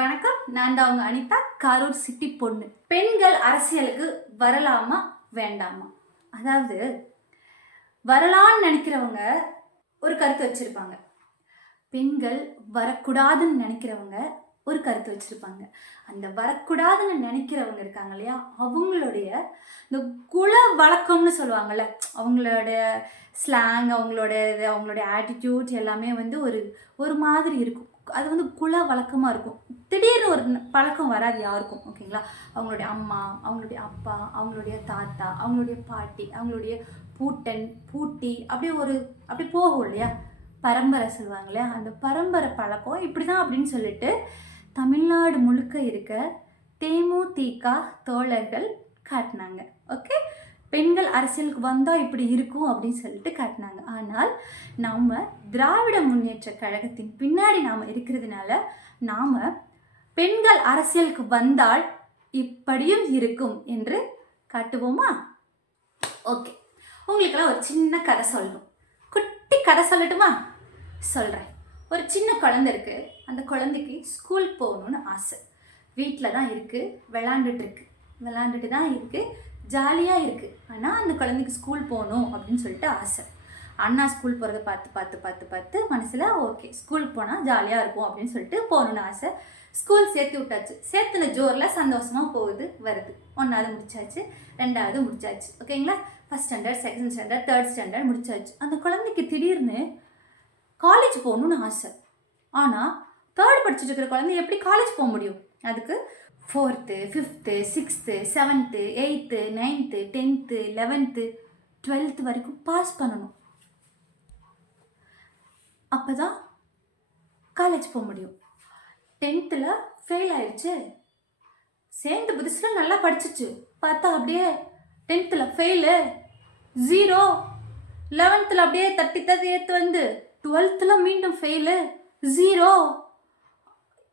வணக்கம். நான் தான் அவங்க அனிதா கரூர் சிட்டி பொண்ணு. பெண்கள் அரசியலுக்கு வரலாமா வேண்டாமா? அதாவது வரலான்னு நினைக்கிறவங்க ஒரு கருத்து வச்சுருப்பாங்க. பெண்கள் வரக்கூடாதுன்னு நினைக்கிறவங்க ஒரு கருத்து வச்சுருப்பாங்க. அந்த வரக்கூடாதுன்னு நினைக்கிறவங்க இருக்காங்க இல்லையா அவங்களுடைய இந்த குல வழக்கம்னு சொல்லுவாங்கள்ல அவங்களோட ஸ்லாங் அவங்களோட இது ஆட்டிடியூட் எல்லாமே வந்து ஒரு ஒரு மாதிரி இருக்கும். அது வந்து குல வழக்கமாக இருக்கும். திடீர்னு ஒரு பழக்கம் வராது யாருக்கும் ஓகேங்களா அவங்களுடைய அம்மா அவங்களுடைய அப்பா அவங்களுடைய தாத்தா அவங்களுடைய பாட்டி அவங்களுடைய பூட்டன் பூட்டி அப்படியே ஒரு அப்படி போகும் இல்லையா? பரம்பரை சொல்லுவாங்க இல்லையா? அந்த பரம்பரை பழக்கம் இப்படி தான் அப்படின்னு சொல்லிட்டு தமிழ்நாடு முழுக்க இருக்க தேமுதிக தோழர்கள் காட்டினாங்க ஓகே பெண்கள் அரசியலுக்கு வந்தால் இப்படி இருக்கும் அப்படின்னு சொல்லிட்டு காட்டினாங்க. ஆனால் நம்ம திராவிட முன்னேற்ற கழகத்தின் பின்னாடி நாம் இருக்கிறதுனால நாம் பெண்கள் அரசியலுக்கு வந்தால் இப்படியும் இருக்கும் என்று காட்டுவோமா? ஓகே. உங்களுக்கெல்லாம் ஒரு சின்ன கதை சொல்லணும். குட்டி கதை சொல்லட்டுமா? சொல்கிறேன் ஒரு சின்ன குழந்தை இருக்கு. அந்த குழந்தைக்கு ஸ்கூல் போகணுன்னு ஆசை. வீட்டில் தான் இருக்குது விளாண்டுட்டு இருக்கு. விளாண்டுட்டு தான் இருக்குது ஜாலியாக இருக்குது ஆனால் அந்த குழந்தைக்கு ஸ்கூல் போகணும் அப்படின்னு சொல்லிட்டு ஆசை. அண்ணா ஸ்கூல் போகிறத பார்த்து பார்த்து பார்த்து பார்த்து மனசில் ஓகே ஸ்கூல் போனால் ஜாலியாக இருக்கும் அப்படின்னு சொல்லிட்டு போகணுன்னு ஆசை. ஸ்கூல் சேர்த்து விட்டாச்சு. சேர்த்துன ஜோரில் சந்தோஷமாக போகுது வருது. ஒன்றாவது முடிச்சாச்சு ரெண்டாவது முடிச்சாச்சு. ஓகேங்களா? First standard second standard third standard முடிச்சாச்சு. அந்த குழந்தைக்கு திடீர்னு காலேஜ் போகணுன்னு ஆசை. ஆனால் தேர்ட் படிச்சுட்டு இருக்கிற குழந்தை எப்படி காலேஜ் போக முடியும்? அதுக்கு fourth fifth sixth seventh eighth ninth tenth eleventh twelfth வரைக்கும் பாஸ் பண்ணணும். அப்போ தான் காலேஜ் போக முடியும். டென்த்தில் ஃபெயில் ஆயிடுச்சு. சேர்ந்த புதுசில் நல்லா படிச்சிச்சு. பார்த்தா அப்படியே டென்த்தில் ஃபெயிலு ஜீரோ லெவன்த்தில் அப்படியே தட்டி தட்டி ஏற்று வந்து டுவெல்த்தில் மீண்டும் ஃபெயிலு ஜீரோ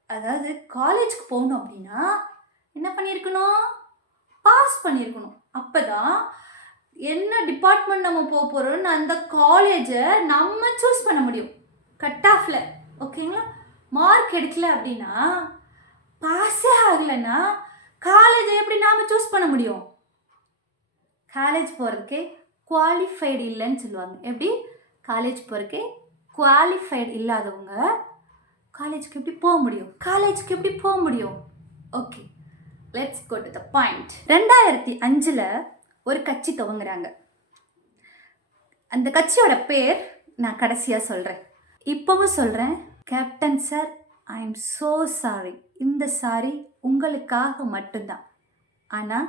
அதாவது காலேஜுக்கு போகணும் அப்படின்னா என்ன பண்ணியிருக்கணும்? பாஸ் பண்ணியிருக்கணும். அப்போ தான் என்ன டிபார்ட்மெண்ட் நம்ம போக போகிறோம்னு அந்த காலேஜை நம்ம சூஸ் பண்ண முடியும். கட் ஆஃபில் ஓகேங்களா மார்க் எடுக்கல அப்படின்னா பாஸே ஆகலைன்னா காலேஜை எப்படி நாம் சூஸ் பண்ண முடியும்? காலேஜ் போகிறதுக்கே குவாலிஃபைடு இல்லைன்னு சொல்லுவாங்க. எப்படி? காலேஜ் போகிறதுக்கே குவாலிஃபைடு இல்லாதவங்க காலேஜ்க்கு எப்படி போக முடியும்? காலேஜ்க்கு எப்படி போக முடியும்? Okay let's go to the point ரெண்டாயிரத்தி அஞ்சில் ஒரு கட்சி துவங்குறாங்க. அந்த கட்சியோட பேர் நான் கடைசியாக சொல்கிறேன் இப்போவும் சொல்கிறேன் captain sir I am so sorry இந்த சாரி உங்களுக்காக மட்டும்தான். ஆனால்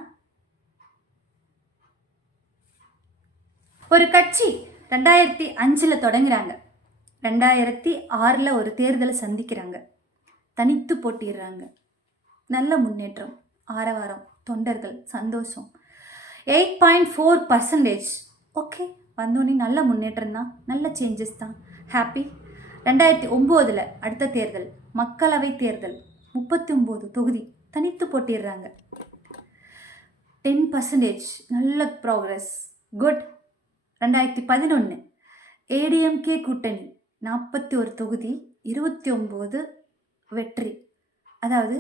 ஒரு கட்சி ரெண்டாயிரத்தி அஞ்சில் தொடங்குறாங்க. ரெண்டாயிரத்தி ஆறில் ஒரு தேர்தலை சந்திக்கிறாங்க. தனித்து போட்டிடுறாங்க நல்ல முன்னேற்றம். ஆரவாரம் தொண்டர்கள் சந்தோஷம். Eight point four percentage okay வந்தோடனே நல்ல முன்னேற்றம் தான் நல்ல சேஞ்சஸ் தான். ஹாப்பி ரெண்டாயிரத்தி ஒம்போதில் அடுத்த தேர்தல் மக்களவை தேர்தல் முப்பத்தி ஒம்பது தொகுதி தனித்து போட்டிடுறாங்க. டென் பர்சன்டேஜ் நல்ல ப்ராக்ரஸ் குட் ரெண்டாயிரத்தி பதினொன்று ஏடிஎம்கே கூட்டணி நாற்பத்தி ஒரு தொகுதி இருபத்தி ஒம்பது வெற்றி. அதாவது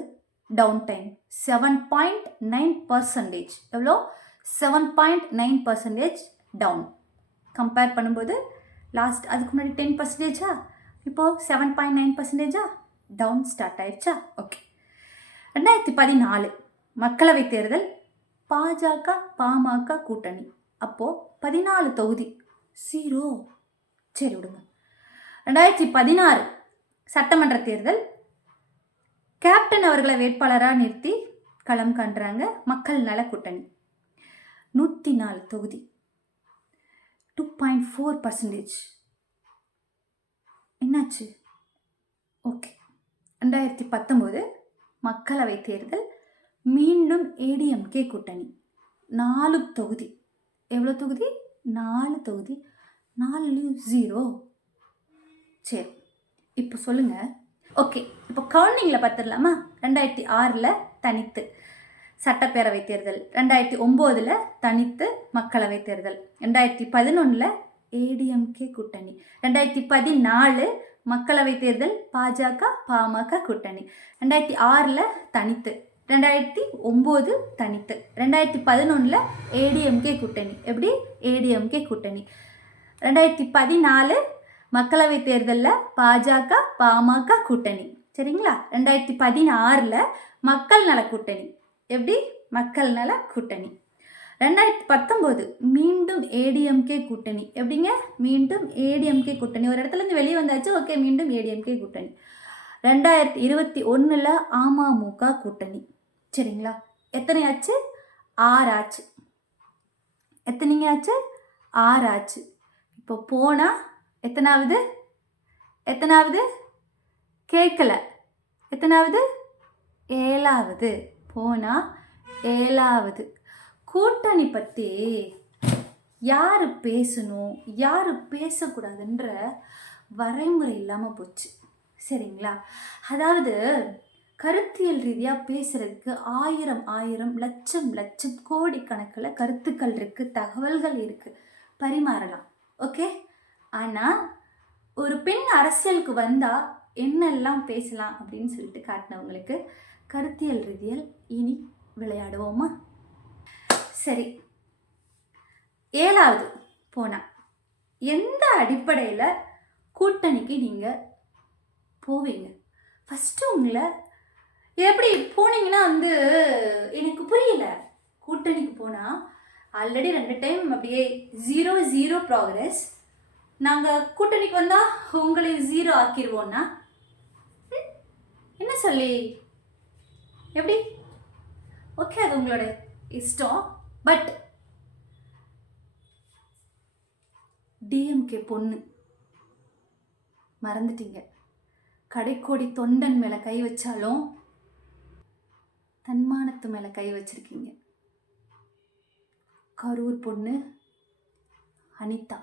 down time seven point nine percentage எவ்வளோ seven point nine percentage down compare பண்ணும்போது லாஸ்ட் அதுக்கு முன்னாடி டென் பர்சன்டேஜா இப்போது செவன் பாயிண்ட் நைன் பர்சன்டேஜா டவுன் ஸ்டார்ட் ஆயிடுச்சா? ஓகே ரெண்டாயிரத்தி பதினாலு. மக்களவை தேர்தல் பாஜக பாமக கூட்டணி. அப்போது பதினாலு தொகுதி. சீரோ சரி விடுங்க. ரெண்டாயிரத்தி பதினாறு சட்டமன்ற தேர்தல் அவர்களை வேட்பாளராக நிறுத்தி களம் காண்றாங்க மக்கள் நல கூட்டணி. நூற்றி நாலு தொகுதி. டூ பாயிண்ட் ஃபோர் பர்சன்டேஜ் என்னாச்சு? ஓகே ரெண்டாயிரத்தி பத்தொம்போது மக்களவை தேர்தல் மீண்டும் ஏடிஎம்கே கூட்டணி. நாலு தொகுதி. எவ்வளோ தொகுதி? நாலு தொகுதி. நாலுலேயும் ஜீரோ சரி. இப்போ சொல்லுங்கள் ஓகே கவுண்டிங்கில் பார்த்துடலாமா ரெண்டாயிரத்தி ஆறில் தனித்து. சட்டப்பேரவை தேர்தல். ரெண்டாயிரத்தி ஒம்போதில் தனித்து மக்களவை தேர்தல். ரெண்டாயிரத்தி பதினொன்றில் ஏடிஎம்கே கூட்டணி. ரெண்டாயிரத்தி பதினாலு மக்களவை தேர்தல் பாஜக பாமக கூட்டணி. ரெண்டாயிரத்தி ஆறில் தனித்து. ரெண்டாயிரத்தி ஒம்பது தனித்து. ரெண்டாயிரத்தி பதினொன்றில் ஏடிஎம்கே கூட்டணி. எப்படி? ஏடிஎம்கே கூட்டணி. ரெண்டாயிரத்தி பதினாலு மக்களவை தேர்தலில் பாஜக பாமக கூட்டணி. சரிங்களா? ரெண்டாயிரத்தி பதினாறில் மக்கள் நல கூட்டணி. எப்படி? மக்கள் நல கூட்டணி. ரெண்டாயிரத்தி பத்தொம்போது மீண்டும் ஏடிஎம்கே கூட்டணி. எப்படிங்க? மீண்டும் ஏடிஎம்கே கூட்டணி. ஒரு இடத்துலேருந்து வெளியே வந்தாச்சு ஓகே மீண்டும் ஏடிஎம்கே கூட்டணி. ரெண்டாயிரத்தி இருபத்தி ஒன்றில் அமமுக கூட்டணி. சரிங்களா? எத்தனை ஆச்சு ஆறு ஆச்சு எத்தனைங்க ஆச்சு ஆறு ஆச்சு இப்போ போனால் எத்தனாவது? எத்தனாவது? கேட்கல எத்தனாவது? ஏழாவது. போனால் ஏழாவது. கூட்டணி பற்றி யார் பேசணும் யார் பேசக்கூடாதுன்ற வரைமுறை இல்லாமல் போச்சு. சரிங்களா? அதாவது கருத்தியல் ரீதியாக பேசுகிறதுக்கு ஆயிரம் ஆயிரம் லட்சம் லட்சம் கோடிக்கணக்கில் கருத்துக்கள் இருக்குது தகவல்கள் இருக்குது பரிமாறலாம். ஓகே? ஆனால் ஒரு பெண் அரசியலுக்கு வந்தால் என்னெல்லாம் பேசலாம் அப்படின்னு சொல்லிட்டு காட்டினவங்களுக்கு கருத்தியல் ரீதியில் இனி விளையாடுவோமா? சரி. ஏழாவது போனால் எந்த அடிப்படையில் கூட்டணிக்கு நீங்கள் போவீங்க? ஃபஸ்ட்டு உங்களை எப்படி போனீங்கன்னா வந்து எனக்கு புரியல. கூட்டணிக்கு போனால் ஆல்ரெடி ரெண்டு டைம் அப்படியே ஜீரோ ஜீரோ ப்ராக்ரஸ் நாங்கள் கூட்டணிக்கு வந்தால் உங்களை ஜீரோ ஆக்கிடுவோன்னா என்ன சொல்லி? எப்படி? ஓகே அது உங்களோட இஷ்டம். பட் டிஎம்கே பொண்ணு. மறந்துட்டீங்க. கடைக்கோடி தொண்டன் மேலே கை வச்சாலும் தன்மானத்து மேலே கை வச்சிருக்கீங்க. கரூர் பொண்ணு அனிதா.